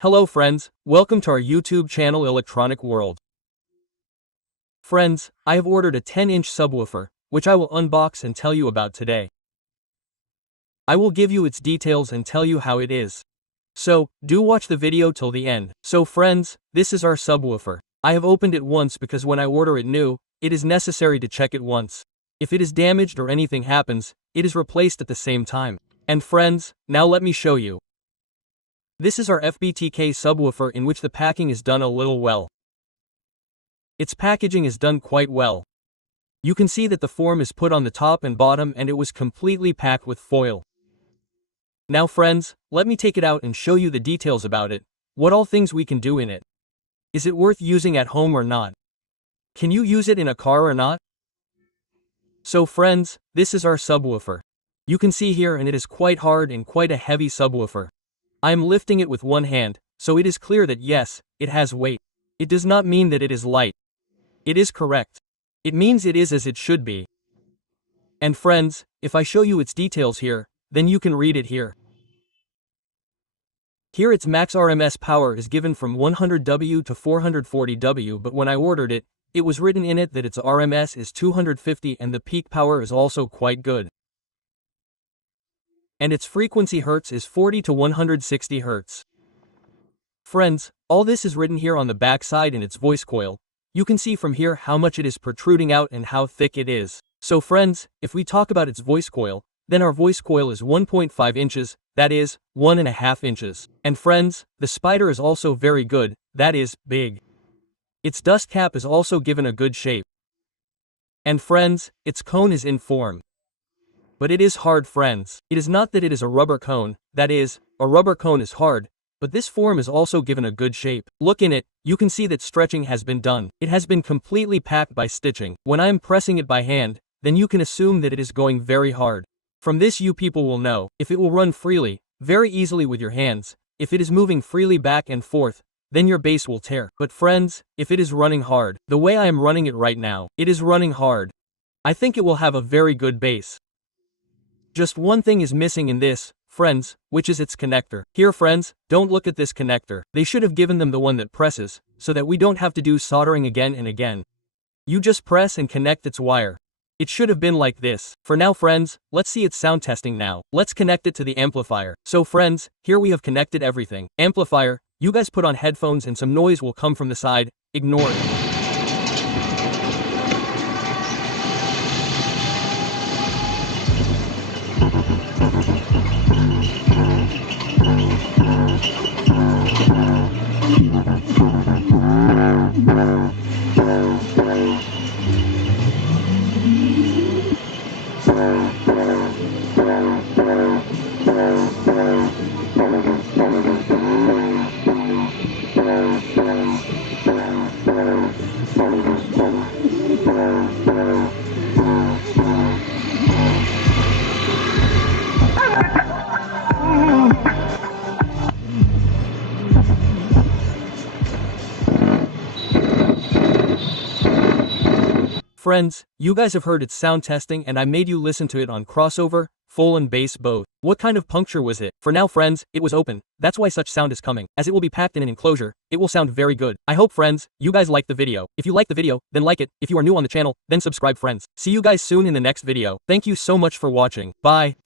Hello friends, welcome to our YouTube channel Electronic World. Friends, I have ordered a 10-inch subwoofer, which I will unbox and tell you about today. I will give you its details and tell you how it is. So, do watch the video till the end. So friends, this is our subwoofer. I have opened it once because when I order it new, it is necessary to check it once. If it is damaged or anything happens, it is replaced at the same time. And friends, now let me show you. This is our FBTK subwoofer in which the packing is done a little well. Its packaging is done quite well. You can see that the form is put on the top and bottom and it was completely packed with foil. Now friends, let me take it out and show you the details about it, what all things we can do in it. Is it worth using at home or not? Can you use it in a car or not? So friends, this is our subwoofer. You can see here and it is quite hard and quite a heavy subwoofer. I am lifting it with one hand, so it is clear that yes, it has weight. It does not mean that it is light. It is correct. It means it is as it should be. And friends, if I show you its details here, then you can read it here. Here its max RMS power is given from 100W to 440W, but when I ordered it, it was written in it that its RMS is 250 and the peak power is also quite good. And its frequency hertz is 40 to 160 Hz. Friends, all this is written here on the back side in its voice coil. You can see from here how much it is protruding out and how thick it is. So friends, if we talk about its voice coil, then our voice coil is 1.5 inches, that is, 1.5 inches. And friends, the spider is also very good, that is, big. Its dust cap is also given a good shape. And friends, its cone is in form. But it is hard friends. It is not that it is a rubber cone, that is, a rubber cone is hard, but this form is also given a good shape. Look in it, you can see that stretching has been done. It has been completely packed by stitching. When I am pressing it by hand, then you can assume that it is going very hard. From this you people will know, if it will run freely, very easily with your hands, if it is moving freely back and forth, then your bass will tear. But friends, if it is running hard, the way I am running it right now, it is running hard. I think it will have a very good bass. Just one thing is missing in this, friends, which is its connector. Here friends, don't look at this connector. They should have given them the one that presses, so that we don't have to do soldering again and again. You just press and connect its wire. It should have been like this. For now friends, let's see its sound testing now. Let's connect it to the amplifier. So friends, here we have connected everything. Amplifier, you guys put on headphones and some noise will come from the side, ignore it. Friends, you guys have heard its sound testing and I made you listen to it on crossover, full and bass both. What kind of puncture was it? For now friends, it was open. That's why such sound is coming. As it will be packed in an enclosure, it will sound very good. I hope friends, you guys like the video. If you like the video, then like it. If you are new on the channel, then subscribe friends. See you guys soon in the next video. Thank you so much for watching. Bye.